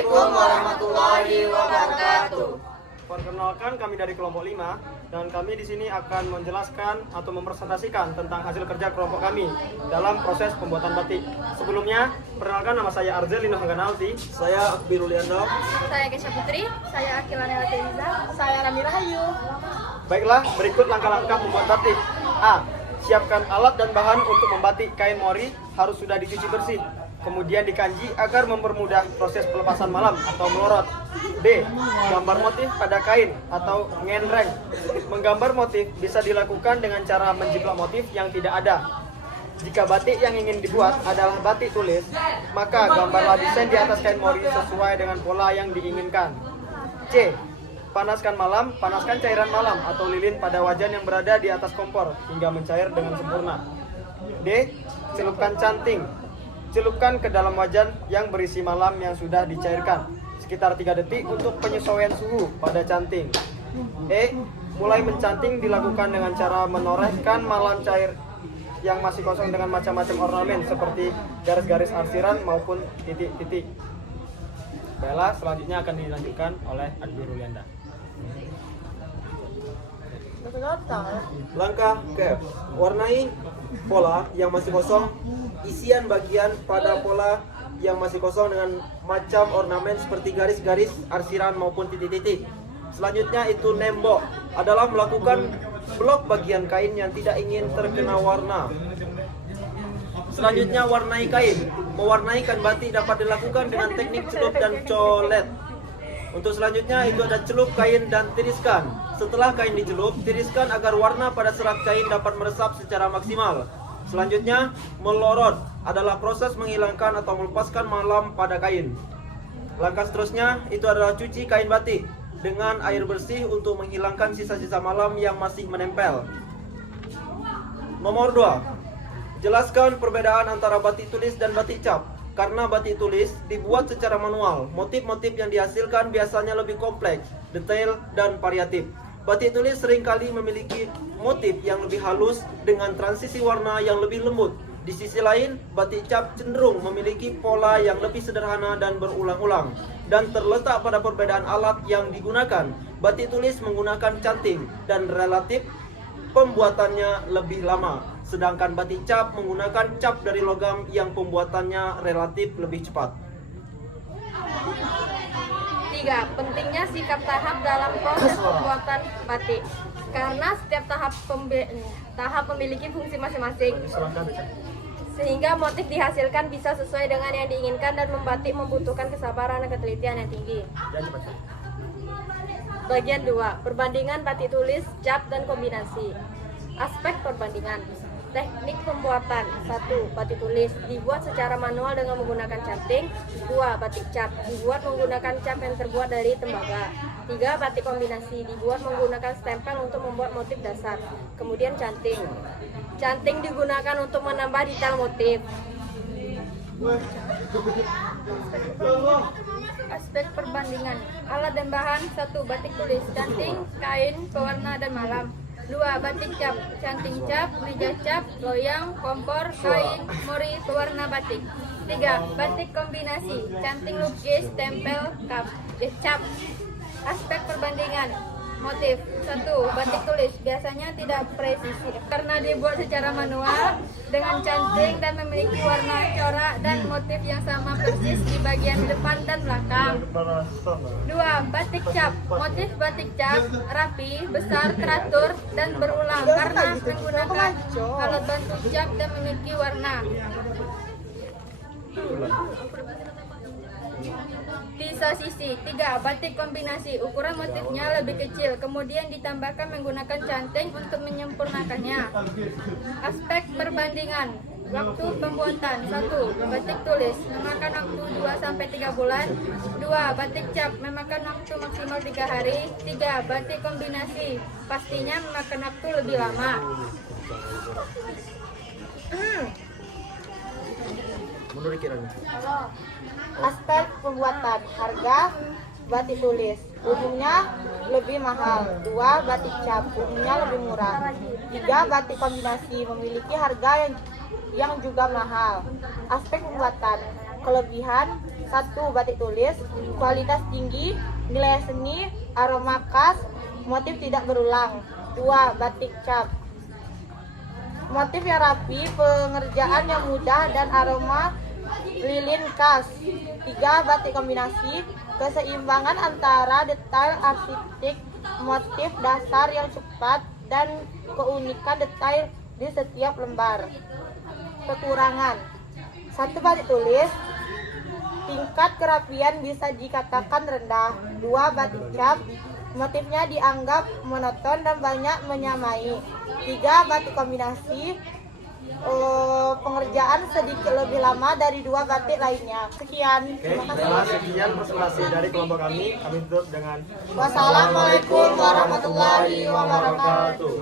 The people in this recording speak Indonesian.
Assalamualaikum warahmatullahi wabarakatuh. Perkenalkan, kami dari kelompok 5 dan kami di sini akan menjelaskan atau mempresentasikan tentang hasil kerja kelompok kami dalam proses pembuatan batik. Sebelumnya, perkenalkan, nama saya Arzel Lino Hangganalti. Saya Akbirul Yandam. Saya Kesha Putri, saya Akila Nelatiza, saya Rami Rahayu. Baiklah, berikut langkah-langkah membuat batik. A. Siapkan alat dan bahan untuk membatik. Kain mori harus sudah dicuci bersih, kemudian dikanji agar mempermudah proses pelepasan malam atau melorot. B. Gambar motif pada kain atau ngenreng. Menggambar motif bisa dilakukan dengan cara menjiplak motif yang tidak ada. Jika batik yang ingin dibuat adalah batik tulis, maka gambarlah desain di atas kain mori sesuai dengan pola yang diinginkan. C. Panaskan cairan malam atau lilin pada wajan yang berada di atas kompor hingga mencair dengan sempurna. D. Celupkan canting. Celupkan ke dalam wajan yang berisi malam yang sudah dicairkan sekitar 3 detik untuk penyesuaian suhu pada canting. E. Mulai mencanting dilakukan dengan cara menorehkan malam cair yang masih kosong dengan macam-macam ornamen seperti garis-garis arsiran maupun titik-titik. Baiklah, selanjutnya akan dilanjutkan oleh Akbirul Yanda. Langkah ke warnai pola yang masih kosong. Isian bagian pada pola yang masih kosong dengan macam ornamen seperti garis-garis, arsiran maupun titik-titik. Selanjutnya itu nembok, adalah melakukan blok bagian kain yang tidak ingin terkena warna. Selanjutnya warnai kain. Mewarnai kain batik dapat dilakukan dengan teknik celup dan colet. Untuk selanjutnya itu ada celup kain dan tiriskan. Setelah kain dicelup, tiriskan agar warna pada serat kain dapat meresap secara maksimal. Selanjutnya, melorot adalah proses menghilangkan atau melepaskan malam pada kain. Langkah seterusnya itu adalah cuci kain batik dengan air bersih untuk menghilangkan sisa-sisa malam yang masih menempel. Nomor 2. Jelaskan perbedaan antara batik tulis dan batik cap. Karena batik tulis dibuat secara manual, motif-motif yang dihasilkan biasanya lebih kompleks, detail, dan variatif. Batik tulis seringkali memiliki motif yang lebih halus dengan transisi warna yang lebih lembut. Di sisi lain, batik cap cenderung memiliki pola yang lebih sederhana dan berulang-ulang. Dan terletak pada perbedaan alat yang digunakan. Batik tulis menggunakan canting dan relatif pembuatannya lebih lama. Sedangkan batik cap menggunakan cap dari logam yang pembuatannya relatif lebih cepat. 3. Pentingnya sikap tahap dalam proses pembuatan batik. Karena setiap tahap memiliki fungsi masing-masing, sehingga motif dihasilkan bisa sesuai dengan yang diinginkan, dan membatik membutuhkan kesabaran dan ketelitian yang tinggi. Bagian 2. Perbandingan batik tulis, cap, dan kombinasi. Aspek perbandingan. Teknik pembuatan. 1. Batik tulis dibuat secara manual dengan menggunakan canting. 2. Batik cap dibuat menggunakan cap yang terbuat dari tembaga. 3. Batik kombinasi dibuat menggunakan stempel untuk membuat motif dasar. Kemudian canting. Canting digunakan untuk menambah detail motif. Aspek perbandingan. Alat dan bahan. 1. Batik tulis, canting, kain, pewarna, dan malam. 2. Batik cap, canting cap, meja cap, loyang, kompor, kain, mori, pewarna batik. 3. Batik kombinasi, canting lukis, tempel, cap. Aspek perbandingan. Motif. 1. Batik tulis biasanya tidak presisi karena dibuat secara manual dengan canting dan memiliki warna corak dan motif yang sama persis di bagian depan dan belakang. 2. Batik cap. Motif batik cap rapi, besar, teratur, dan berulang karena menggunakan alat bantu cap dan memiliki warna. Sisa sisi. 3. Batik kombinasi. Ukuran motifnya lebih kecil, kemudian ditambahkan menggunakan canting untuk menyempurnakannya. Aspek perbandingan. Waktu pembuatan. 1. Batik tulis memakan waktu 2-3 bulan. 2. Batik cap memakan waktu maksimal 3 hari. 3. Batik kombinasi pastinya memakan waktu lebih lama. Aspek pembuatan. Harga batik tulis umumnya lebih mahal. 2. Batik cap umumnya lebih murah. 3. Batik kombinasi memiliki harga yang juga mahal. Aspek pembuatan. Kelebihan: 1. Batik tulis, kualitas tinggi, nilai seni, aroma khas, motif tidak berulang. 2. Batik cap, motif yang rapi, pengerjaan yang mudah, dan aroma lilin khas. 3. Batik kombinasi, keseimbangan antara detail artistik, motif dasar yang cepat, dan keunikan detail di setiap lembar. Kekurangan: 1. Batik tulis, tingkat kerapian bisa dikatakan rendah. 2. Batik cap, motifnya dianggap monoton dan banyak menyamai. 3. Batik kombinasi, pengerjaan sedikit lebih lama dari 2 batik lainnya. Sekian, terima kasih. Sekian presentasi dari kelompok kami tutup dengan Wassalamualaikum warahmatullahi wabarakatuh.